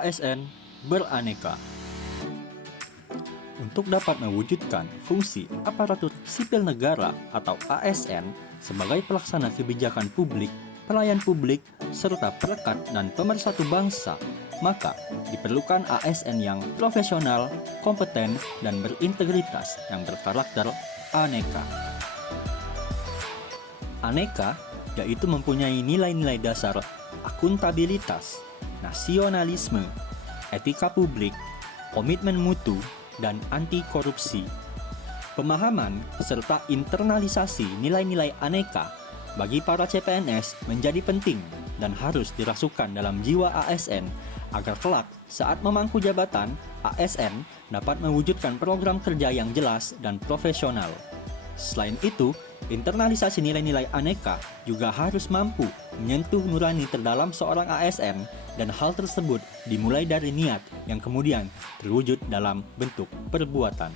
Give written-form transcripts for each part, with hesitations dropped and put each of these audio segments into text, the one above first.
ASN beraneka. Untuk dapat mewujudkan fungsi aparatur sipil negara atau ASN sebagai pelaksana kebijakan publik, pelayan publik, serta perekat dan pemersatu bangsa, maka diperlukan ASN yang profesional, kompeten, dan berintegritas yang berkarakter aneka. Aneka yaitu mempunyai nilai-nilai dasar akuntabilitas, nasionalisme, etika publik, komitmen mutu, dan anti korupsi. Pemahaman serta internalisasi nilai-nilai aneka bagi para CPNS menjadi penting dan harus dirasukan dalam jiwa ASN agar kelak saat memangku jabatan, ASN dapat mewujudkan program kerja yang jelas dan profesional. Selain itu, internalisasi nilai-nilai aneka juga harus mampu menyentuh nurani terdalam seorang ASN, dan hal tersebut dimulai dari niat yang kemudian terwujud dalam bentuk perbuatan.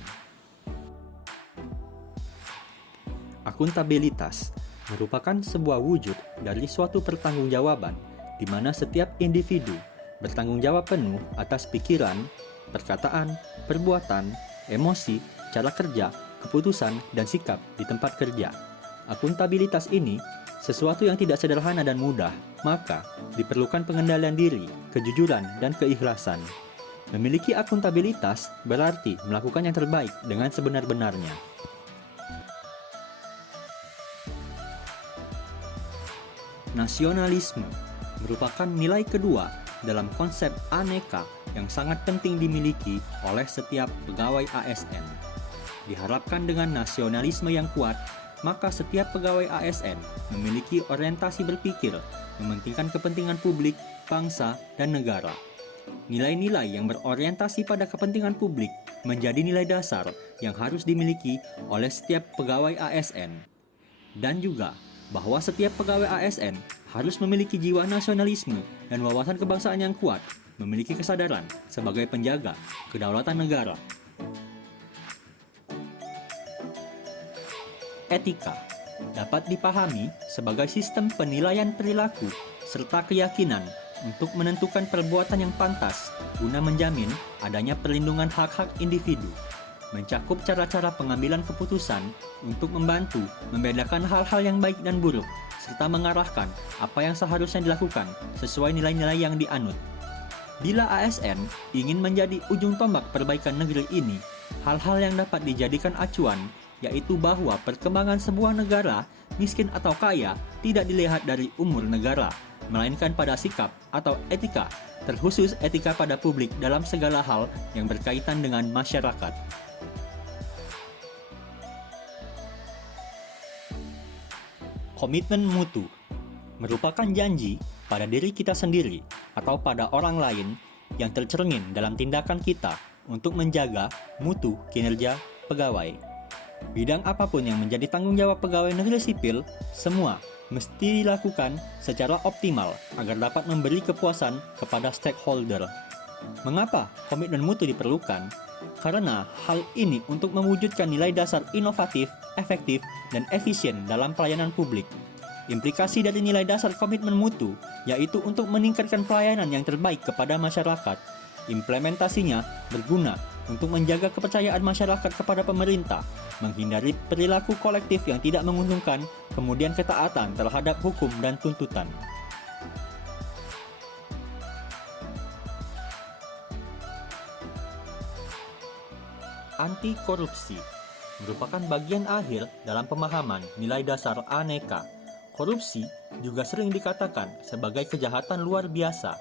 Akuntabilitas merupakan sebuah wujud dari suatu pertanggungjawaban di mana setiap individu bertanggung jawab penuh atas pikiran, perkataan, perbuatan, emosi, cara kerja, keputusan, dan sikap di tempat kerja. Akuntabilitas ini sesuatu yang tidak sederhana dan mudah, maka diperlukan pengendalian diri, kejujuran, dan keikhlasan. Memiliki akuntabilitas berarti melakukan yang terbaik dengan sebenar-benarnya. Nasionalisme merupakan nilai kedua dalam konsep aneka yang sangat penting dimiliki oleh setiap pegawai ASN. Diharapkan dengan nasionalisme yang kuat, maka setiap pegawai ASN memiliki orientasi berpikir, mementingkan kepentingan publik, bangsa, dan negara. Nilai-nilai yang berorientasi pada kepentingan publik menjadi nilai dasar yang harus dimiliki oleh setiap pegawai ASN. Dan juga bahwa setiap pegawai ASN harus memiliki jiwa nasionalisme dan wawasan kebangsaan yang kuat, memiliki kesadaran sebagai penjaga kedaulatan negara. Etika dapat dipahami sebagai sistem penilaian perilaku serta keyakinan untuk menentukan perbuatan yang pantas guna menjamin adanya perlindungan hak-hak individu, mencakup cara-cara pengambilan keputusan untuk membantu membedakan hal-hal yang baik dan buruk, serta mengarahkan apa yang seharusnya dilakukan sesuai nilai-nilai yang dianut. Bila ASN ingin menjadi ujung tombak perbaikan negeri ini, hal-hal yang dapat dijadikan acuan yaitu bahwa perkembangan sebuah negara, miskin atau kaya, tidak dilihat dari umur negara, melainkan pada sikap atau etika, terkhusus etika pada publik dalam segala hal yang berkaitan dengan masyarakat. Komitmen mutu merupakan janji pada diri kita sendiri atau pada orang lain yang tercermin dalam tindakan kita untuk menjaga mutu kinerja pegawai. Bidang apapun yang menjadi tanggung jawab pegawai negeri sipil, semua mesti dilakukan secara optimal agar dapat memberi kepuasan kepada stakeholder. Mengapa komitmen mutu diperlukan? Karena hal ini untuk mewujudkan nilai dasar inovatif, efektif, dan efisien dalam pelayanan publik. Implikasi dari nilai dasar komitmen mutu yaitu untuk meningkatkan pelayanan yang terbaik kepada masyarakat. Implementasinya berguna untuk menjaga kepercayaan masyarakat kepada pemerintah, menghindari perilaku kolektif yang tidak menguntungkan, kemudian ketaatan terhadap hukum dan tuntutan. Anti korupsi merupakan bagian akhir dalam pemahaman nilai dasar aneka. Korupsi juga sering dikatakan sebagai kejahatan luar biasa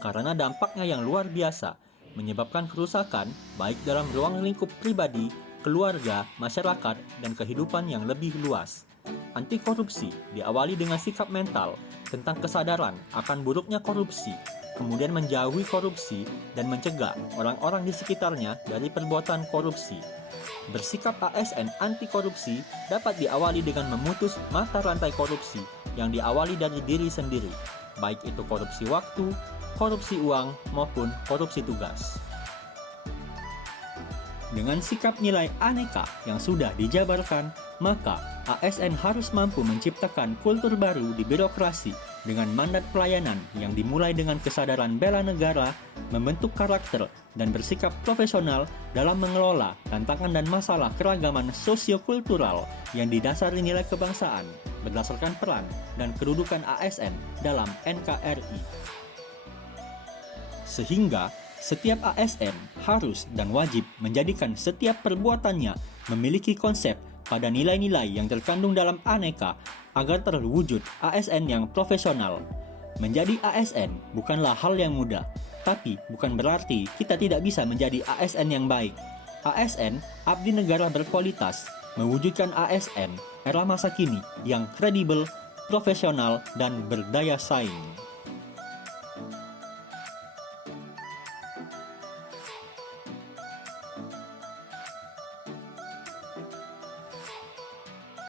karena dampaknya yang luar biasa menyebabkan kerusakan baik dalam ruang lingkup pribadi, keluarga, masyarakat, dan kehidupan yang lebih luas. Anti korupsi diawali dengan sikap mental tentang kesadaran akan buruknya korupsi, kemudian menjauhi korupsi dan mencegah orang-orang di sekitarnya dari perbuatan korupsi. Bersikap ASN anti korupsi dapat diawali dengan memutus mata rantai korupsi yang diawali dari diri sendiri, baik itu korupsi waktu, korupsi uang, maupun korupsi tugas. Dengan sikap nilai aneka yang sudah dijabarkan, maka ASN harus mampu menciptakan kultur baru di birokrasi dengan mandat pelayanan yang dimulai dengan kesadaran bela negara, membentuk karakter, dan bersikap profesional dalam mengelola tantangan dan masalah keragaman sosiokultural yang didasari nilai kebangsaan berdasarkan peran dan kedudukan ASN dalam NKRI. Sehingga, setiap ASN harus dan wajib menjadikan setiap perbuatannya memiliki konsep pada nilai-nilai yang terkandung dalam Aneka agar terwujud ASN yang profesional. Menjadi ASN bukanlah hal yang mudah, tapi bukan berarti kita tidak bisa menjadi ASN yang baik. ASN, abdi negara berkualitas, mewujudkan ASN era masa kini yang kredibel, profesional, dan berdaya saing.